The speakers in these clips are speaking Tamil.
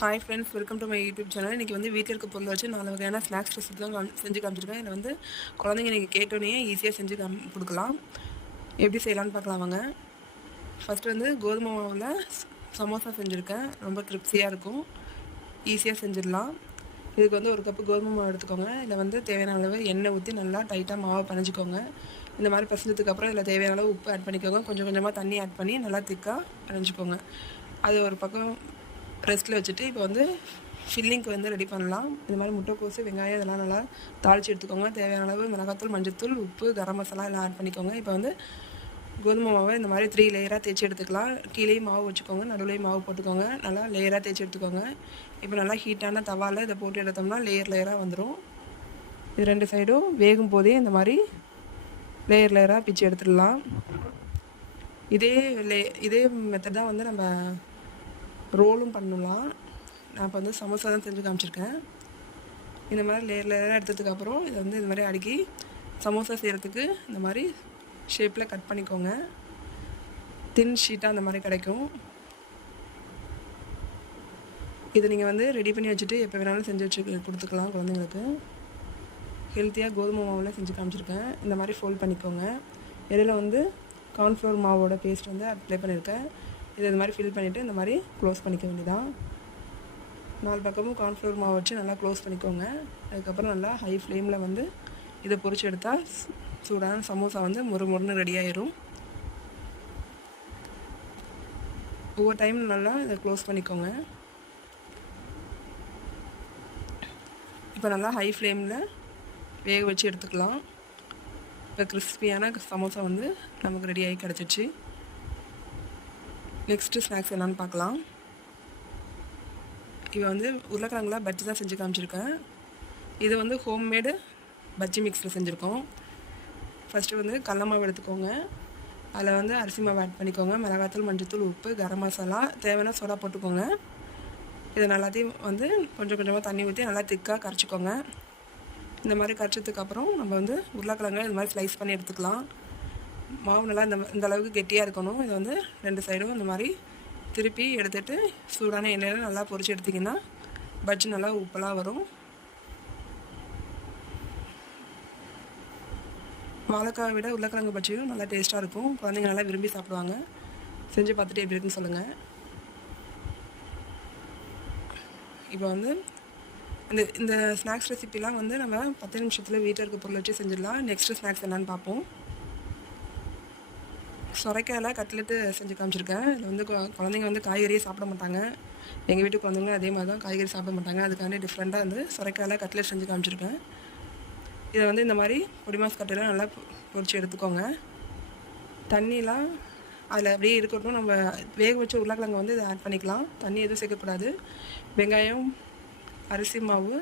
Hi friends, welcome to my YouTube channel. இன்றைக்கி வந்து வீட்டில் இருக்க பொருள் வச்சு 4 வகையான ஸ்நாக்ஸ் ரெசிபி தான் செஞ்சு காமிச்சிருக்கேன். இதில் வந்து குழந்தைங்க நீங்கள் கேட்டோன்னே ஈஸியாக செஞ்சு கொடுக்கலாம். எப்படி செய்யலான்னு பார்க்கலாம் வாங்க. ஃபஸ்ட்டு வந்து கோதுமை மாவில் சமோசா செஞ்சுருக்கேன். ரொம்ப கிரிப்ஸியாக இருக்கும், ஈஸியாக செஞ்சிடலாம். இதுக்கு வந்து ஒரு கப்பு கோதுமை மாவு எடுத்துக்கோங்க. இதில் வந்து தேவையான அளவு எண்ணெய் ஊற்றி நல்லா டைட்டாக மாவை பிணைஞ்சிக்கோங்க. இந்த மாதிரி பிசைஞ்சதுக்கப்புறம் இதில் தேவையான அளவு உப்பு ஆட் பண்ணிக்கோங்க. கொஞ்சம் கொஞ்சமாக தண்ணி ஆட் பண்ணி நல்லா திக்காக பிணைஞ்சிக்கோங்க. அது ஒரு பக்கம் ரெஸ்ட்டில் வச்சுட்டு இப்போ வந்து ஃபில்லிங்க்கு வந்து ரெடி பண்ணலாம். இந்த மாதிரி முட்டைக்கோசு, வெங்காயம் இதெல்லாம் நல்லா தாளித்து எடுத்துக்கோங்க. தேவையான அளவு மிளகாத்தூள், மஞ்சத்தூள், உப்பு, கரம் மசாலா எல்லாம் ஆட் பண்ணிக்கோங்க. இப்போ வந்து கோதுமை மாவை இந்த மாதிரி 3 லேயராக தேய்ச்சி எடுத்துக்கலாம். கீழேயும் மாவு வச்சுக்கோங்க, நடுவுலேயும் மாவு போட்டுக்கோங்க. நல்லா லேயராக தேய்ச்சி எடுத்துக்கோங்க. இப்போ நல்லா ஹீட்டான தவாவில் இதை போட்டு எடுத்தோம்னா லேயராக வந்துடும். இது 2 சைடும் வேகும் போதே இந்த மாதிரி லேயராக பிச்சு எடுத்துடலாம். இதே மெத்தட் தான் வந்து நம்ம ரோலும் பண்ணலாம். நான் இப்போ வந்து சமோசா தான் செஞ்சு காமிச்சிருக்கேன். இந்த மாதிரி லேயராக எடுத்ததுக்கப்புறம் இதை வந்து இந்த மாதிரி அடுக்கி சமோசா செய்கிறதுக்கு இந்த மாதிரி ஷேப்பில் கட் பண்ணிக்கோங்க. தின் ஷீட்டாக அந்த மாதிரி கிடைக்கும். இதை நீங்கள் வந்து ரெடி பண்ணி வச்சுட்டு எப்போ வேணாலும் செஞ்சு வச்சு கொடுத்துக்கலாம் குழந்தைங்களுக்கு. ஹெல்த்தியாக கோதுமை மாவில் செஞ்சு காமிச்சிருக்கேன். இந்த மாதிரி ஃபோல்ட் பண்ணிக்கோங்க. இடையில வந்து கார்ன்ஃப்ளவர் மாவோட பேஸ்ட் வந்து அப்ளை பண்ணியிருக்கேன். இதை இந்த மாதிரி ஃபில் பண்ணிவிட்டு இந்த மாதிரி க்ளோஸ் பண்ணிக்க வேண்டியதான். 4 பக்கமும் கார்ன்ஃப்ளவர் மாவு வச்சு நல்லா க்ளோஸ் பண்ணிக்கோங்க. அதுக்கப்புறம் நல்லா ஹை ஃப்ளேமில் வந்து இதை பொரிச்சு எடுத்தால் சூடான சமோசா வந்து முறுமுறுன்னு ரெடி ஆயிரும். ஒவ்வொரு டைம் நல்லா இதை க்ளோஸ் பண்ணிக்கோங்க. இப்போ நல்லா ஹை ஃப்ளேமில் வேக வச்சு எடுத்துக்கலாம். இப்போ கிறிஸ்பியான சமோசா வந்து நமக்கு ரெடி ஆகி கிடச்சிச்சு. நெக்ஸ்ட்டு ஸ்நாக்ஸ் என்னான்னு பார்க்கலாம். இப்போ வந்து உருளைக்கிழங்குல பஜ்ஜி தான் செஞ்சு காமிச்சிருக்கேன். இது வந்து ஹோம்மேடு பஜ்ஜி மிக்ஸில் செஞ்சுருக்கோம். ஃபஸ்ட்டு வந்து கடல மாவு எடுத்துக்கோங்க. அதில் வந்து அரிசி மாவு ஆட் பண்ணிக்கோங்க. மிளகாத்தூள், மஞ்சத்தூள், உப்பு, கரம் மசாலா, தேவையான சோடா போட்டுக்கோங்க. இதை நல்லாத்தையும் வந்து கொஞ்சம் கொஞ்சமாக தண்ணி ஊற்றி நல்லா திக்காக கரைச்சிக்கோங்க. இந்த மாதிரி கரைச்சதுக்கப்புறம் நம்ம வந்து உருளைக்கிழங்கை இந்த மாதிரி ஸ்லைஸ் பண்ணி எடுத்துக்கலாம். மாவு நல்லா இந்த அளவுக்கு கெட்டியாக இருக்கணும். இதை வந்து 2 சைடும் இந்த மாதிரி திருப்பி எடுத்துகிட்டு சூடான எண்ணெயில் நல்லா பொரிச்சு எடுத்திங்கன்னா பஜ்ஜி நல்லா உப்பெல்லாம் வரும். வாழைக்காய் விட உருளைக்கிழங்கு பஜ்ஜியும் நல்லா டேஸ்ட்டாக இருக்கும். குழந்தைங்க நல்லா விரும்பி சாப்பிடுவாங்க. செஞ்சு பார்த்துட்டு எப்படி இருக்குன்னு சொல்லுங்கள். இப்போ வந்து இந்த ஸ்நாக்ஸ் ரெசிபிலாம் வந்து நம்ம 10 நிமிஷத்தில் வீட்டில் இருக்க பொருள் வச்சு செஞ்சிடலாம். நெக்ஸ்ட்டு ஸ்நாக்ஸ் என்னன்னு பார்ப்போம். சொரைக்காயில் கட்லெட்டு செஞ்சு காமிச்சிருக்கேன். இதில் வந்து குழந்தைங்க வந்து காய்கறியே சாப்பிட மாட்டாங்க. எங்கள் வீட்டு குழந்தைங்களும் அதே மாதிரி தான் காய்கறி சாப்பிட மாட்டாங்க. அதுக்காண்டி டிஃப்ரெண்ட்டாக வந்து சொரைக்காயில் கட்லெட் செஞ்சு காமிச்சிருக்கேன். இதை வந்து இந்த மாதிரி பொடிமாஸ் கட்டையெல்லாம் நல்லா பொரிச்சு எடுத்துக்கோங்க. தண்ணிலாம் அதில் அப்படியே இருக்கட்டும். நம்ம வேக வச்ச உருளைக்கிழங்கு வந்து இதை ஆட் பண்ணிக்கலாம். தண்ணி எதுவும் சேர்க்கக்கூடாது. வெங்காயம், அரிசி மாவு,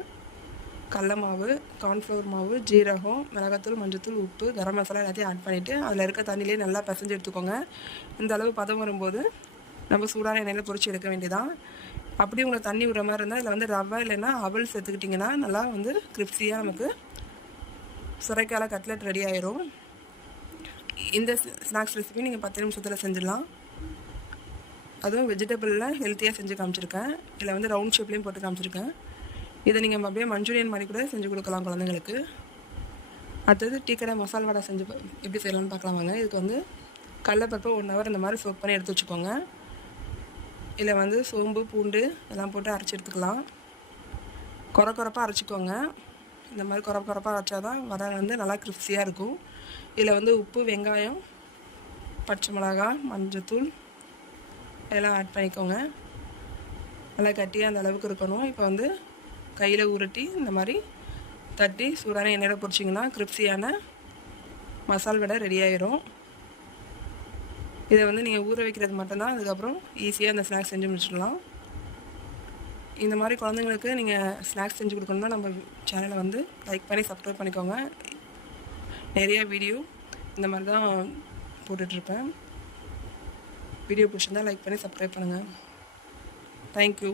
கடல மாவு, கார்ன்ஃப்ளவர் மாவு, ஜீரகம், மிளகாத்தூள், மஞ்சத்தூள், உப்பு, கரம் மசாலா எல்லாத்தையும் ஆட் பண்ணிவிட்டு அதில் இருக்க தண்ணியிலே நல்லா பிசைஞ்சு எடுத்துக்கோங்க. இந்த அளவு பதம் வரும்போது நம்ம சூடான எண்ணெயில் பொரிச்சு எடுக்க வேண்டியதான். அப்படி உங்களுக்கு தண்ணி விடுற மாதிரி இருந்தால் இதில் வந்து ரவை இல்லைன்னா அவல் சேர்த்துக்கிட்டிங்கன்னா நல்லா வந்து கிரிப்ஸியாக நமக்கு சுரைக்கால கட்லெட் ரெடி ஆயிரும். இந்த ஸ்நாக்ஸ் ரெசிபி நீங்கள் 10 நிமிஷத்தில் செஞ்சிடலாம். அதுவும் வெஜிடபிளில் ஹெல்த்தியாக செஞ்சு காமிச்சிருக்கேன். இதில் வந்து ரவுண்ட் ஷேப்லேயும் போட்டு காமிச்சிருக்கேன். இதை நீங்கள் அப்படியே மஞ்சூரியன் மாதிரி கூட செஞ்சு கொடுக்கலாம் குழந்தைங்களுக்கு. அடுத்தது டீக்கடை மசாலா வடை செஞ்சு எப்படி செய்யலாம்னு பார்க்கலாம் வாங்க. இதுக்கு வந்து கடலைப்பருப்பு 1 ஹவர் இந்த மாதிரி சோக் பண்ணி எடுத்து வச்சுக்கோங்க. இதில் வந்து சோம்பு, பூண்டு எல்லாம் போட்டு அரைச்சி எடுத்துக்கலாம். குறப்பாக அரைச்சிக்கோங்க. இந்த மாதிரி குறப்பாக அரைச்சா தான் வடை வந்து நல்லா கிரிப்ஸியாக இருக்கும். இதில் வந்து உப்பு, வெங்காயம், பச்சை மிளகா, மஞ்சத்தூள் எல்லாம் ஆட் பண்ணிக்கோங்க. நல்லா கட்டியாக அந்த அளவுக்கு இருக்கணும். இப்போ வந்து கையில் உருட்டி இந்த மாதிரி தட்டி சூடான எண்ணெயில் பொரிச்சிங்கன்னா கிரிப்ஸியான மசால் வடை ரெடி ஆயிரும். இதை வந்து நீங்கள் ஊற வைக்கிறது மட்டும்தான். அதுக்கப்புறம் ஈஸியாக இந்த ஸ்நாக்ஸ் செஞ்சு முடிச்சிடலாம். இந்த மாதிரி குழந்தைங்களுக்கு நீங்கள் ஸ்நாக்ஸ் செஞ்சு கொடுக்கணுன்னா நம்ம சேனலை வந்து லைக் பண்ணி சப்ஸ்கிரைப் பண்ணிக்கோங்க. நிறைய வீடியோ இந்த மாதிரி தான் போட்டுட்ருப்பேன். வீடியோ பிடிச்சிருந்தால் லைக் பண்ணி சப்ஸ்கிரைப் பண்ணுங்கள். தேங்க்யூ.